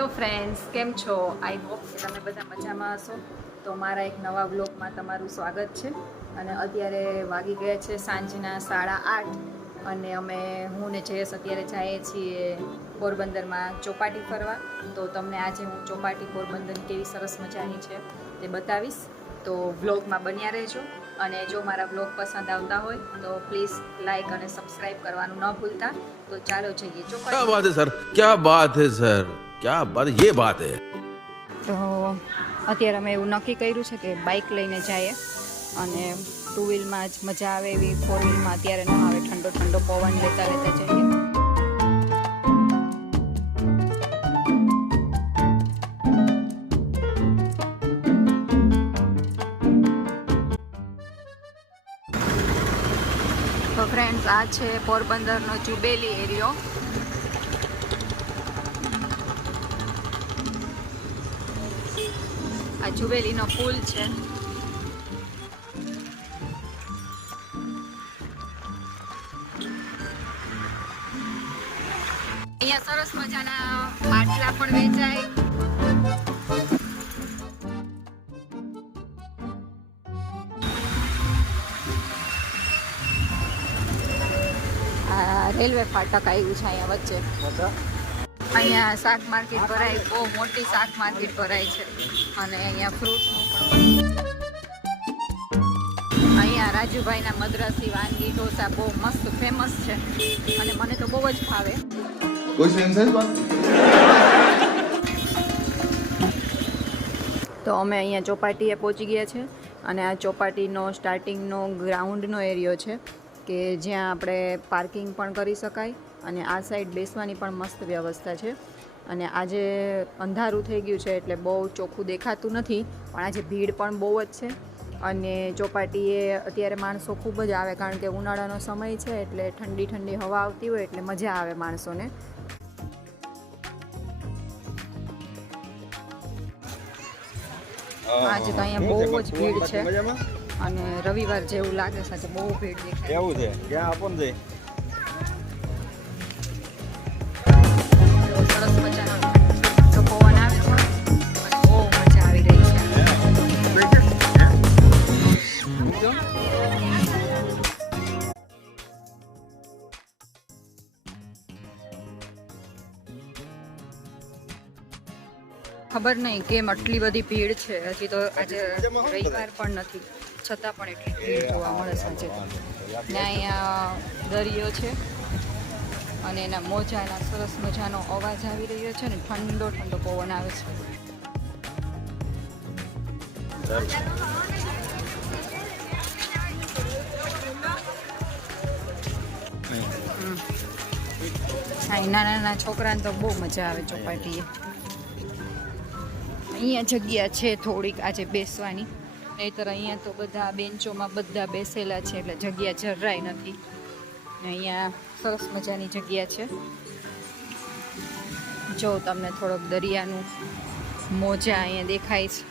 Hello friends, કેમ છો? I hope કે તમે બધા મજામાં હશો. તો મારા એક નવા વ્લોગમાં તમારું સ્વાગત છે. અને અત્યારે વાગી ગયા છે સાંજના 8:30 અને હું ને જયેશ અત્યારે જઈએ છીએ પોરબંદરમાં ચોપાટી ફરવા. તો તમને આજે હું ચોપાટી પોરબંદરની કેવી સરસ મજાની છે તે બતાવીશ. તો વ્લોગમાં બન્યા રહેજો. અને જો મારા વ્લોગ પસંદ આવતા હોય તો પ્લીઝ લાઈક અને સબસ્ક્રાઇબ કરવાનું ન ભૂલતા. તો ચાલો જઈએ ચોપાટી. क्या बात है सर, क्या बात है सर, क्या बात, ये बात है. તો અત્યારે અમે એવું નક્કી કર્યું છે કે બાઇક લઈને જઈએ અને 2 વ્હીલમાં જ મજા આવે એવી 4 વ્હીલમાં અત્યારે ન આવે. ઠંડો ઠંડો પવન લેતા લેતા જઈએ. તો ફ્રેન્ડ્સ, આ છે પોરબંદરનો જુબેલી એરિયો. આ જુબેલીનો પુલ છે. અહીંયા સરસ મજાના માટલા પણ વેચાય. રેલવે ફાટક આવ્યું છે અહીંયા વચ્ચે. અહીંયા શાક માર્કેટ ભરાય, બહુ મોટી શાક માર્કેટ ભરાય છે. અને અહીંયા ફ્રૂટનું પણ. અહીંયા રાજુભાઈના મદ્રાસી વાનગી ઢોસા બહુ મસ્ત ફેમસ છે અને મને તો બહુ જ ભાવે. તો અમે અહીંયા ચોપાટીએ પહોંચી ગયા છે અને આ ચોપાટીનો સ્ટાર્ટિંગનો ગ્રાઉન્ડનો એરિયો છે કે જ્યાં આપણે પાર્કિંગ પણ કરી શકાય અને આ સાઈડ બેસવાની પણ મસ્ત વ્યવસ્થા છે. અને આજે અંધારું થઈ ગયું છે એટલે બહુ ચોખ્ખું દેખાતું નથી, પણ આજે ભીડ પણ બહુ જ છે. અને ચોપાટીએ અત્યારે માણસો ખૂબ જ આવે કારણ કે ઉનાળાનો સમય છે એટલે ઠંડી ઠંડી હવા આવતી હોય એટલે મજા આવે માણસોને. આજે તો અહીંયા બહુ જ ભીડ છે અને રવિવાર જેવું લાગે છે. આજે બહુ ભીડ દેખાય. કેવું છે? ક્યાં આપણ છે? સરસ મજાનો તો પવન આવે છે અને બહુ મજા આવી રહી છે. ખબર નહીં કેમ આટલી બધી ભીડ છે. હજી તો આજે રવિવાર પણ નથી છતાં પણ એટલી ભીડ જોવા મળે છે આજે. ને અહીંયા દરિયો છે અને એના મોજાના સરસ મજાનો અવાજ આવી રહ્યો છે ને ઠંડો ઠંડો પવન આવે છે. નાના નાના છોકરાને તો બહુ મજા આવે ચોપાટીએ. અહીંયા જગ્યા છે થોડીક આજે બેસવાની, નહીંતર અહીંયા તો બધા બેન્ચોમાં બધા બેસેલા છે એટલે જગ્યા જરાય નથી. અહીંયા સરસ મજાની જગ્યા છે. જો તમને થોડોક દરિયાનું મોજા અહીંયા દેખાય છે.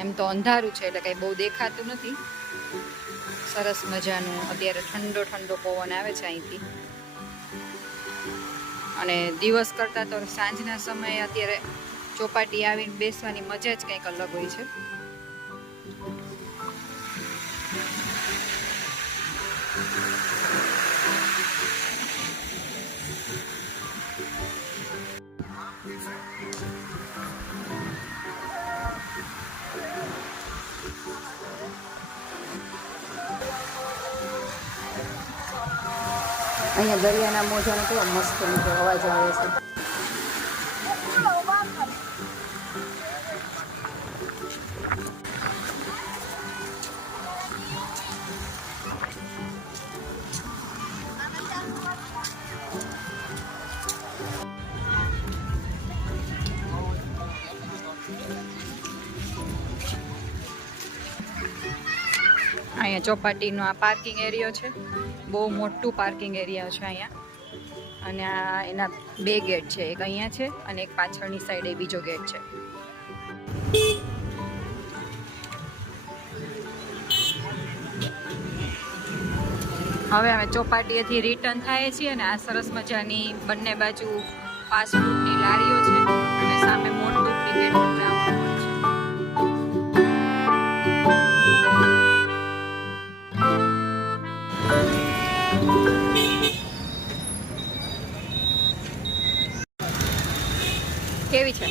એમ તો અંધારું છે એટલે કંઈ બહુ દેખાતું નથી. સરસ મજાનું અત્યારે ઠંડો ઠંડો પવન આવે છે અહીંથી. અને દિવસ કરતાં તો સાંજના સમયે અત્યારે ચોપાટી આવીને બેસવાની મજા જ કંઈક અલગ હોય છે. અહીંયા દરિયાના મોજાનો કેવો મસ્ત રીતે અવાજ આવે છે. અહીંયા ચોપાટીનો આ પાર્કિંગ એરિયો છે. બહુ મોટું પાર્કિંગ એરિયા છે અહીંયા. અને આ એના 2 ગેટ છે, એક અહીંયા છે અને એક પાછળની સાઈડે બીજો ગેટ છે. હવે અમે ચોપાટીએથી રિટર્ન થાય છીએ અને આ સરસ મજાની બંને બાજુ ફાસ્ટ ફૂડની લારીઓ છે. કેવી છે?